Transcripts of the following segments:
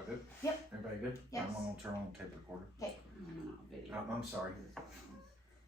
Y'all good? Yep. Everybody good? Yes. I'm gonna turn on the tape recorder. Okay. I'm sorry.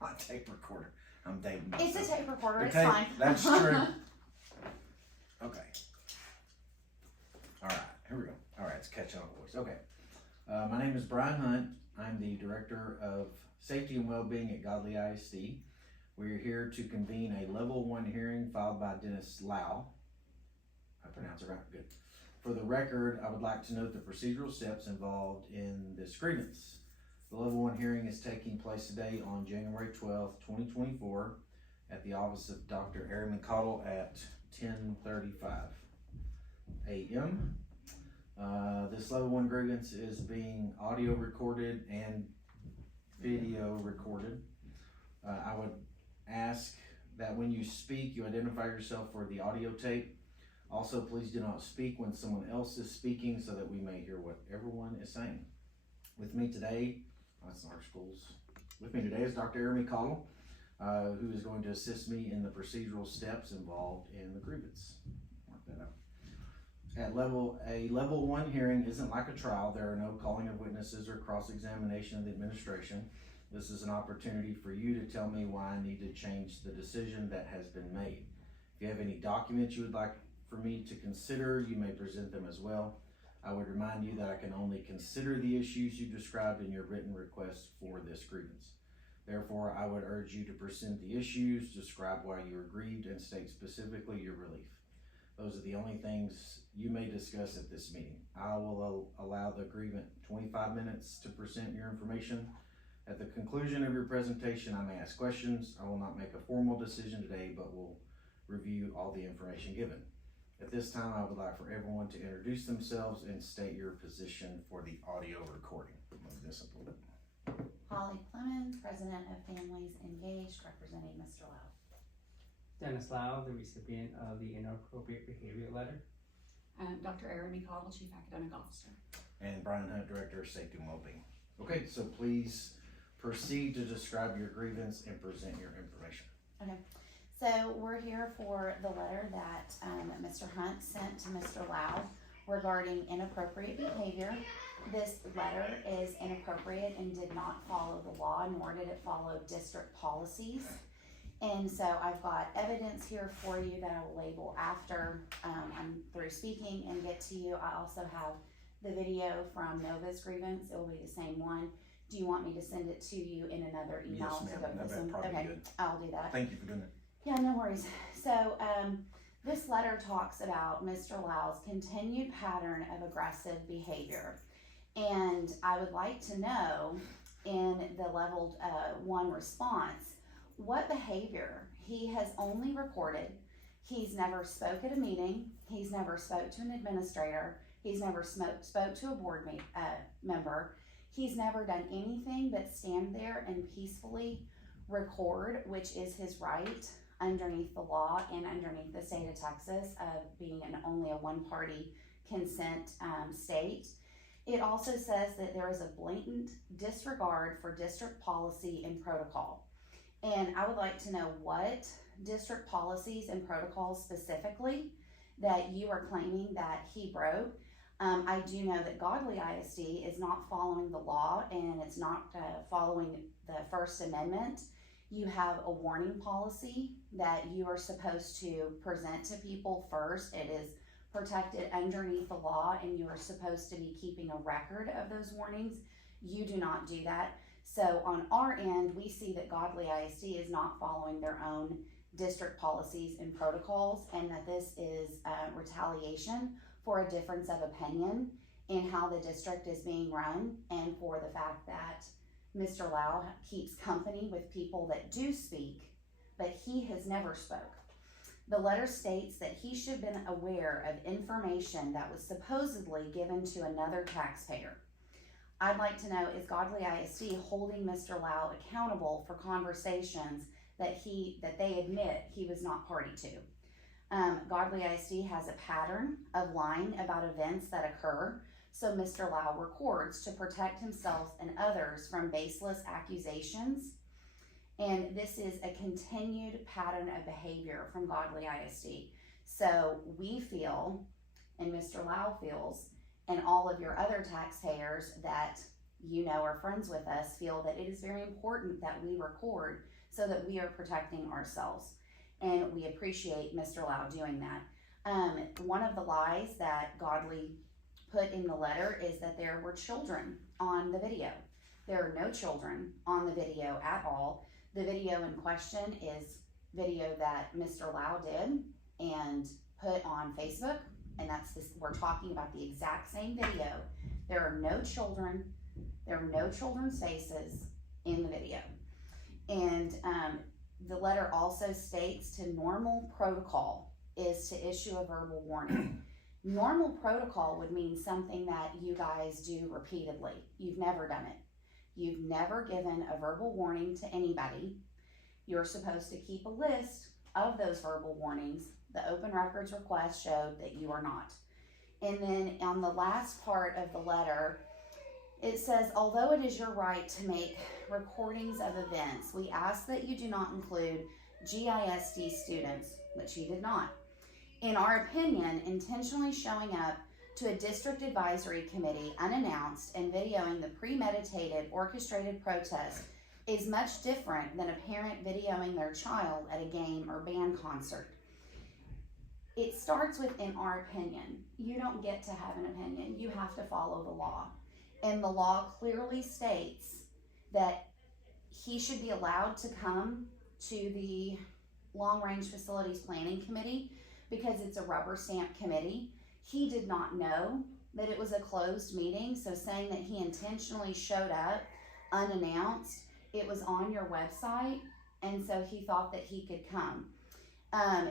Not tape recorder. I'm dating It's myself. a tape recorder, The it's tape- fine. That's true. Okay. Alright, here we go. Alright, it's catching on voice. Okay. My name is Brian Hunt. I'm the Director of Safety and Wellbeing at Godley ISD. We're here to convene a Level 1 hearing filed by Dennis Lau. I pronounce it right, good. For the record, I would like to note the procedural steps involved in this grievance. The Level 1 hearing is taking place today on January 12th, 2024 at the office of Dr. Aaron McConnell at 10:35 a.m. This Level 1 grievance is being audio recorded and video recorded. I would ask that when you speak, you identify yourself for the audio tape. Also, please do not speak when someone else is speaking so that we may hear what everyone is saying. With me today, that's our schools. With me today is Dr. Aaron McConnell, who is going to assist me in the procedural steps involved in the grievance. Mark that up. A level 1 hearing isn't like a trial. There are no calling of witnesses or cross-examination of the administration. This is an opportunity for you to tell me why I need to change the decision that has been made. If you have any documents you would like for me to consider, you may present them as well. I would remind you that I can only consider the issues you described in your written request for this grievance. Therefore, I would urge you to present the issues, describe why you are grieved, and state specifically your relief. Those are the only things you may discuss at this meeting. I will allow the grievant 25 minutes to present your information. At the conclusion of your presentation, I may ask questions. I will not make a formal decision today, but will review all the information given. At this time, I would like for everyone to introduce themselves and state your position for the audio recording. Move this up a little bit. Holly Clemens, President of Families Engaged, representing Mr. Lau. Dennis Lau, the recipient of the inappropriate behavior letter. Dr. Aaron McConnell, Chief Academic Officer. And Brian Hunt, Director of Safety and Wellbeing. Okay, so please proceed to describe your grievance and present your information. Okay, so we're here for the letter that Mr. Hunt sent to Mr. Lau regarding inappropriate behavior. This letter is inappropriate and did not follow the law, nor did it follow district policies. And so I've got evidence here for you that I will label after I'm through speaking and get to you. I also have the video from Nova's grievance. It will be the same one. Do you want me to send it to you in another email? Yes, to ma'am. go with That'd them? probably be Okay, good. I'll do that. Thank you for doing it. Yeah, no worries. So this letter talks about Mr. Lau's continued pattern of aggressive behavior. And I would like to know in the level 1 response, what behavior he has only recorded. He's never spoke at a meeting. He's never spoke to an administrator. He's never spoke to a board member. He's never done anything but stand there and peacefully record, which is his right underneath the law and underneath the state of Texas of being only a one-party consent state. It also says that there is a blatant disregard for district policy and protocol. And I would like to know what district policies and protocols specifically that you are claiming that he broke. I do know that Godley ISD is not following the law and it's not following the First Amendment. You have a warning policy that you are supposed to present to people first. It is protected underneath the law and you are supposed to be keeping a record of those warnings. You do not do that. So on our end, we see that Godley ISD is not following their own district policies and protocols, and that this is retaliation for a difference of opinion in how the district is being run, and for the fact that Mr. Lau keeps company with people that do speak, but he has never spoke. The letter states that he should have been aware of information that was supposedly given to another taxpayer. I'd like to know, is Godley ISD holding Mr. Lau accountable for conversations that they admit he was not party to? Godley ISD has a pattern of lying about events that occur, so Mr. Lau records to protect himself and others from baseless accusations. And this is a continued pattern of behavior from Godley ISD. So we feel, and Mr. Lau feels, and all of your other taxpayers that you know are friends with us feel that it is very important that we record so that we are protecting ourselves. And we appreciate Mr. Lau doing that. One of the lies that Godley put in the letter is that there were children on the video. There are no children on the video at all. The video in question is video that Mr. Lau did and put on Facebook, and we're talking about the exact same video. There are no children, there are no children's faces in the video. And the letter also states to normal protocol is to issue a verbal warning. Normal protocol would mean something that you guys do repeatedly. You've never done it. You've never given a verbal warning to anybody. You're supposed to keep a list of those verbal warnings. The open records request showed that you are not. And then on the last part of the letter, it says, although it is your right to make recordings of events, we ask that you do not include GISD students, which you did not. In our opinion, intentionally showing up to a district advisory committee unannounced and videoing the premeditated, orchestrated protest is much different than a parent videoing their child at a game or band concert. It starts with, in our opinion. You don't get to have an opinion. You have to follow the law. And the law clearly states that he should be allowed to come to the Long Range Facilities Planning Committee because it's a rubber stamp committee. He did not know that it was a closed meeting, so saying that he intentionally showed up unannounced, it was on your website, and so he thought that he could come.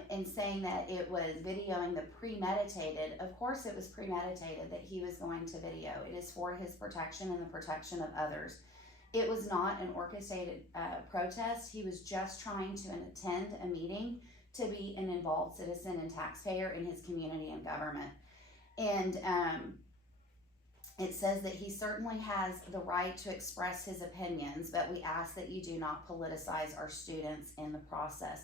And saying that it was videoing the premeditated, of course it was premeditated that he was going to video. It is for his protection and the protection of others. It was not an orchestrated protest. He was just trying to attend a meeting to be an involved citizen and taxpayer in his community and government. And it says that he certainly has the right to express his opinions, but we ask that you do not politicize our students in the process.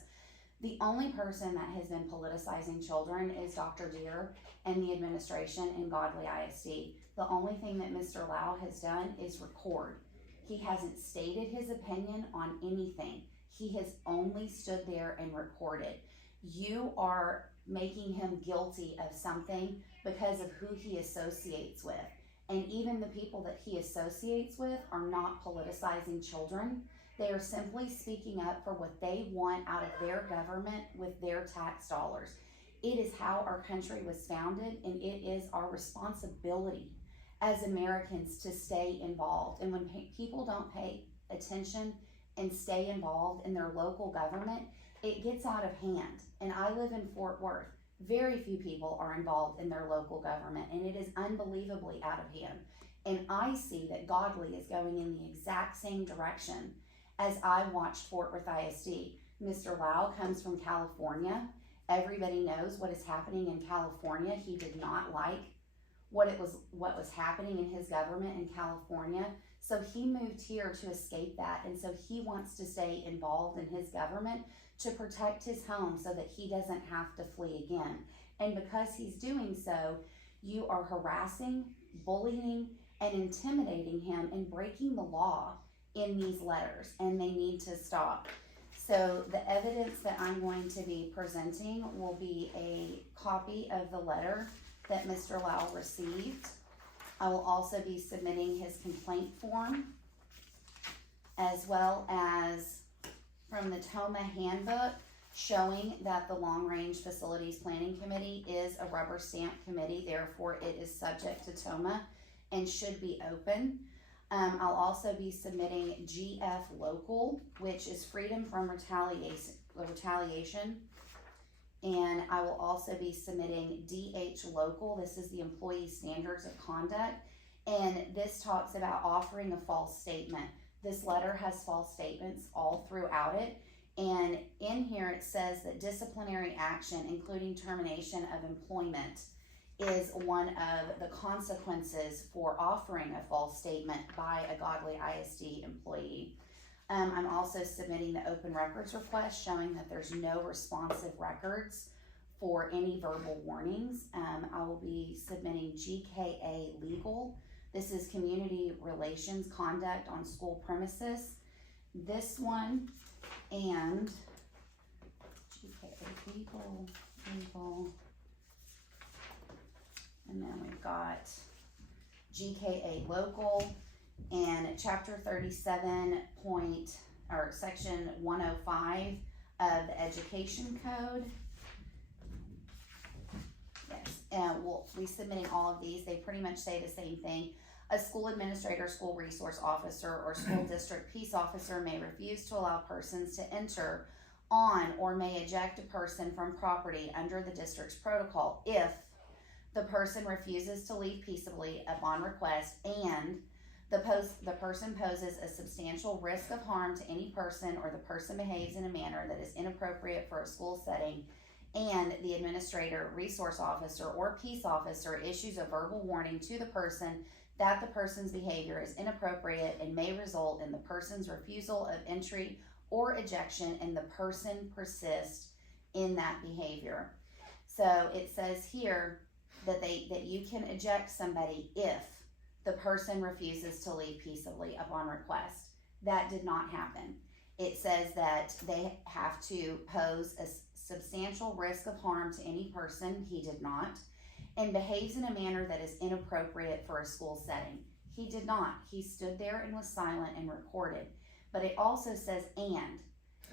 The only person that has been politicizing children is Dr. Deere and the administration in Godley ISD. The only thing that Mr. Lau has done is record. He hasn't stated his opinion on anything. He has only stood there and recorded. You are making him guilty of something because of who he associates with. And even the people that he associates with are not politicizing children. They are simply speaking up for what they want out of their government with their tax dollars. It is how our country was founded, and it is our responsibility as Americans to stay involved. And when people don't pay attention and stay involved in their local government, it gets out of hand. And I live in Fort Worth. Very few people are involved in their local government, and it is unbelievably out of hand. And I see that Godley is going in the exact same direction as I watched Fort Worth ISD. Mr. Lau comes from California. Everybody knows what is happening in California. He did not like what was happening in his government in California. So he moved here to escape that. And so he wants to stay involved in his government to protect his home so that he doesn't have to flee again. And because he's doing so, you are harassing, bullying, and intimidating him and breaking the law in these letters, and they need to stop. So the evidence that I'm going to be presenting will be a copy of the letter that Mr. Lau received. I will also be submitting his complaint form, as well as from the TOMA handbook showing that the Long Range Facilities Planning Committee is a rubber stamp committee, therefore it is subject to TOMA and should be open. I'll also be submitting GF Local, which is Freedom from Retaliation. And I will also be submitting DH Local. This is the Employee Standards of Conduct. And this talks about offering a false statement. This letter has false statements all throughout it. And in here it says that disciplinary action, including termination of employment, is one of the consequences for offering a false statement by a Godley ISD employee. I'm also submitting the open records request showing that there's no responsive records for any verbal warnings. I will be submitting GKA Legal. This is Community Relations Conduct on School Premises. This one and GKA Legal, and then we've got GKA Local and Chapter 37 Section 105 of the Education Code. Yes, and we'll be submitting all of these. They pretty much say the same thing. A school administrator, school resource officer, or school district peace officer may refuse to allow persons to enter on or may eject a person from property under the district's protocol if the person refuses to leave peaceably upon request and the person poses a substantial risk of harm to any person or the person behaves in a manner that is inappropriate for a school setting and the administrator, resource officer, or peace officer issues a verbal warning to the person that the person's behavior is inappropriate and may result in the person's refusal of entry or ejection and the person persists in that behavior. So it says here that you can eject somebody if the person refuses to leave peaceably upon request. That did not happen. It says that they have to pose a substantial risk of harm to any person. He did not. And behaves in a manner that is inappropriate for a school setting. He did not. He stood there and was silent and recorded. But it also says and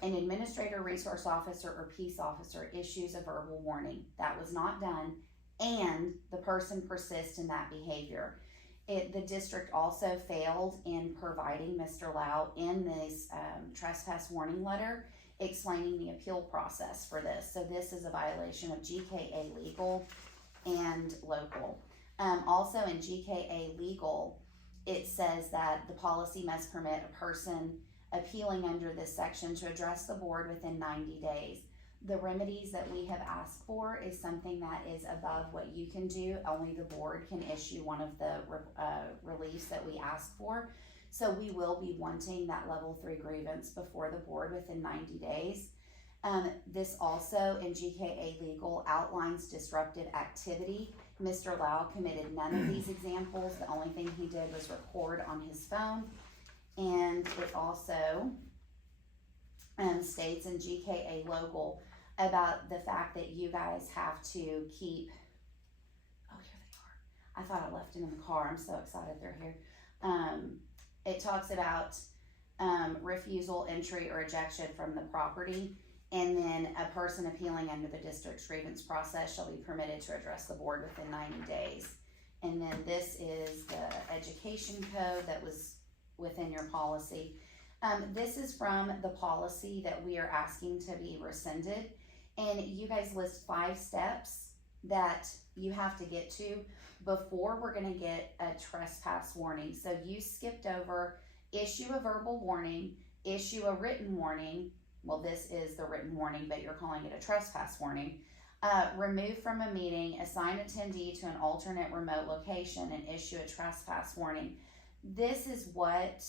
an administrator, resource officer, or peace officer issues a verbal warning. That was not done, and the person persists in that behavior. The district also failed in providing Mr. Lau in this trespass warning letter explaining the appeal process for this. So this is a violation of GKA Legal and Local. Also in GKA Legal, it says that the policy must permit a person appealing under this section to address the board within 90 days. The remedies that we have asked for is something that is above what you can do. Only the board can issue one of the reliefs that we ask for. So we will be wanting that level 3 grievance before the board within 90 days. This also in GKA Legal outlines disruptive activity. Mr. Lau committed none of these examples. The only thing he did was record on his phone. And it also states in GKA Local about the fact that you guys have to keep, oh, here they are. I thought I left them in the car. I'm so excited they're here. It talks about refusal, entry, or ejection from the property. And then a person appealing under the district's grievance process shall be permitted to address the board within 90 days. And then this is the education code that was within your policy. This is from the policy that we are asking to be rescinded. And you guys list 5 steps that you have to get to before we're gonna get a trespass warning. So you skipped over issue a verbal warning, issue a written warning. Well, this is the written warning, but you're calling it a trespass warning. Remove from a meeting, assign attendee to an alternate remote location, and issue a trespass warning. This is what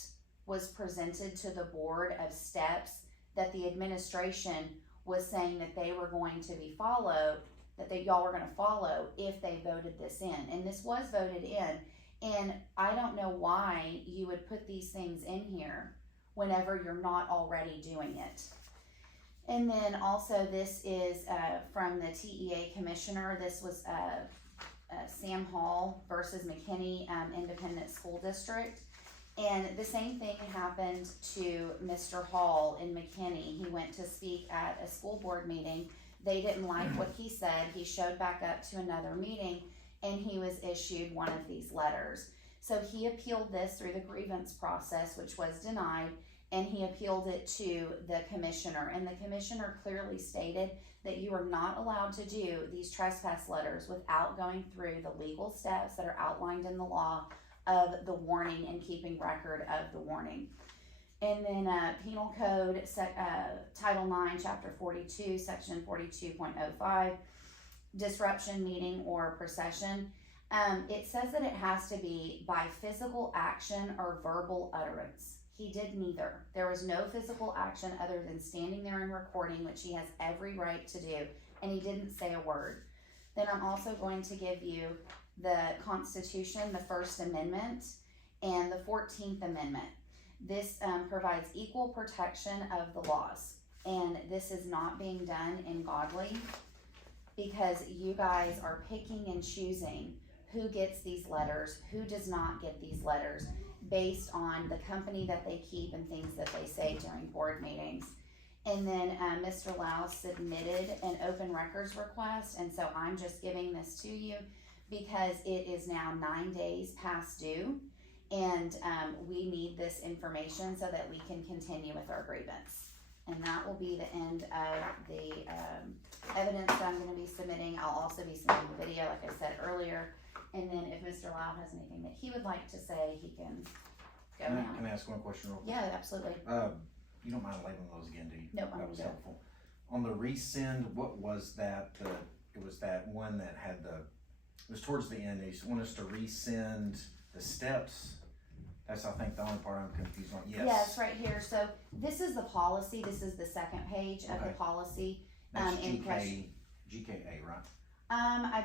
was presented to the board of steps that the administration was saying that they were going to be followed, that y'all were going to follow if they voted this in. And this was voted in. And I don't know why you would put these things in here whenever you're not already doing it. And then also this is from the TEA commissioner. This was Sam Hall versus McKinney Independent School District. And the same thing happened to Mr. Hall in McKinney. He went to speak at a school board meeting. They didn't like what he said. He showed back up to another meeting and he was issued one of these letters. So he appealed this through the grievance process, which was denied, and he appealed it to the commissioner. And the commissioner clearly stated that you are not allowed to do these trespass letters without going through the legal steps that are outlined in the law of the warning and keeping record of the warning. And then Penal Code, Title 9, Chapter 42, Section 42.05, disruption, meeting, or procession. It says that it has to be by physical action or verbal utterance. He did neither. There was no physical action other than standing there and recording, which he has every right to do. and he didn't say a word. Then I'm also going to give you the Constitution, the First Amendment, and the 14th Amendment. This provides equal protection of the laws, and this is not being done in Godley because you guys are picking and choosing who gets these letters, who does not get these letters, based on the company that they keep and things that they say during board meetings. And then Mr. Lau submitted an open records request, and so I'm just giving this to you because it is now 9 days past due, and we need this information so that we can continue with our grievance. And that will be the end of the evidence that I'm going to be submitting. I'll also be submitting the video, like I said earlier. And then if Mr. Lau has anything that he would like to say, he can go now. Can I ask one question real quick? Yeah, absolutely. You don't mind labeling those again, do you? Nope, I'm That was good. helpful. On the resend, what was that? It was that one that had it was towards the end. They want us to resend the steps. That's, I think, the only part I'm confused on. Yes. Yes, right here. So this is the policy. This is the second page of the Okay. policy. That's in question. GKA, right?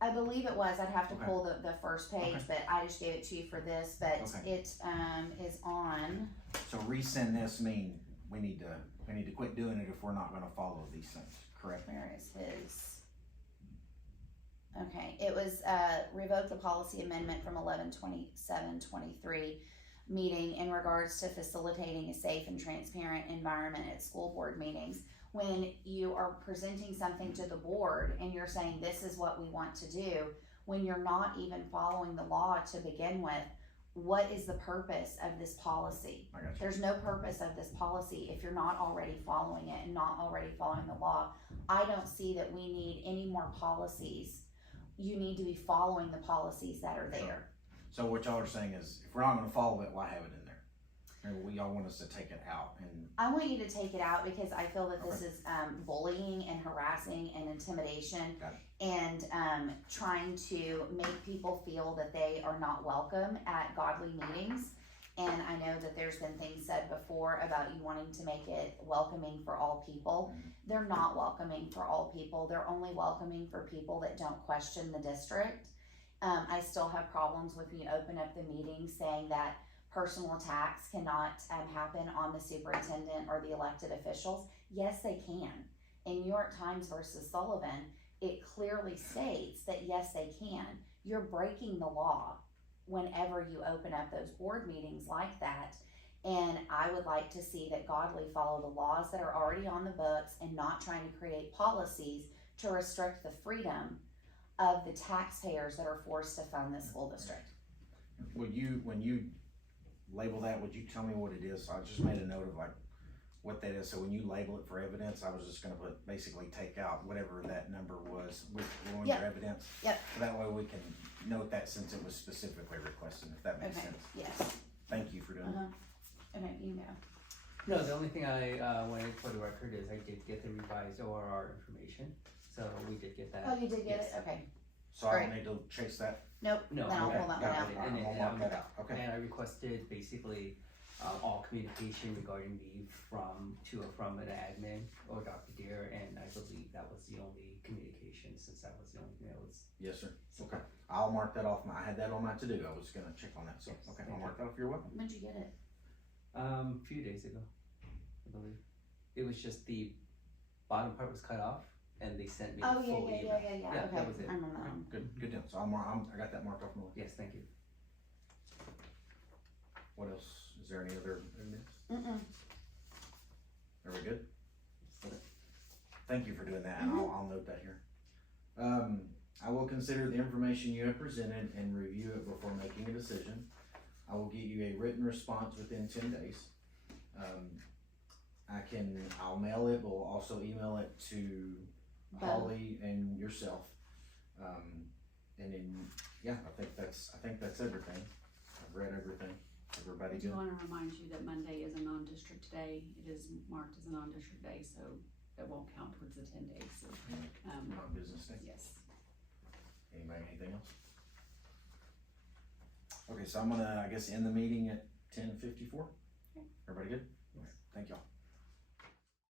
I believe it was. I'd have to Okay. pull the first page, Okay. but I just gave it to you for this. But Okay. it is on. So resend this mean we need to quit doing it if we're not gonna follow these things, correct? Where is his? Okay, it was revoke the policy amendment from 11/27/23 meeting in regards to facilitating a safe and transparent environment at school board meetings. When you are presenting something to the board and you're saying this is what we want to do, when you're not even following the law to begin with, what is the purpose of this policy? I got you. There's no purpose of this policy if you're not already following it and not already following the law. I don't see that we need any more policies. You need to be following the policies that are there. So what y'all are saying is, if we're not gonna follow it, why have it in there? Or y'all want us to take it out and, I want you to take it out because I feel that this Okay. is bullying and harassing and intimidation Got it. and trying to make people feel that they are not welcome at godly meetings. And I know that there's been things said before about you wanting to make it welcoming for all people. Mhm. They're not welcoming for all people. They're only welcoming for people that don't question the district. I still have problems with when you open up the meeting saying that personal attacks cannot happen on the superintendent or the elected officials. Yes, they can. In New York Times versus Sullivan, it clearly states that yes, they can. You're breaking the law whenever you open up those board meetings like that. And I would like to see that Godley follow the laws that are already on the books and not trying to create policies to restrict the freedom of the taxpayers that are forced to fund the school district. when you label that, would you tell me what it is? I just made a note of like what that is, so when you label it for evidence, I was just gonna basically take out whatever that number was with your Yep. evidence. Yep. So that way we can note that since it was specifically requested, if that makes Okay, sense. yes. Thank you for doing that. Okay, you can go. No, the only thing I wanted for the record is I did get the revised ORR information, so we did get that. Oh, you did get Yes. it? Okay. So I don't Great. need to chase that? Nope, No, then I'll Okay, pull that one got out. it. And I'll it, mark that out, okay. And I requested basically all communication regarding leave from an admin or Dr. Deere, and I believe that was the only communication since that was the only thing that was. Yes, sir. Okay. I'll mark that off. I had that on my to-do. I was gonna check on that, so, Yes, okay, thank I'll you. mark that off. You're welcome. When'd you get it? A few days ago, I believe. It was just the bottom part was cut off, and they sent me the Oh, full yeah, email. yeah, yeah, yeah, Yeah, okay, that was it. I remember that one. Good deal. So I got that marked off my list. Yes, thank you. What else? Is there any other evidence? Mm-mm. Are we good? Thank you for doing that, and I'll note that here. I will consider the information you have presented and review it before making a decision. I will get you a written response within 10 days. I'll mail it, but we'll also email it to Both. Holly and yourself. And then, yeah, I think that's everything. I've read everything. Everybody I do good? wanna remind you that Monday is a non-district day. It is marked as a non-district day, so that won't count towards the 10 days, so, Not business day. yes. Anything else? Okay, so I'm gonna, I guess, end the meeting at 10:54. Everybody good? Thank y'all.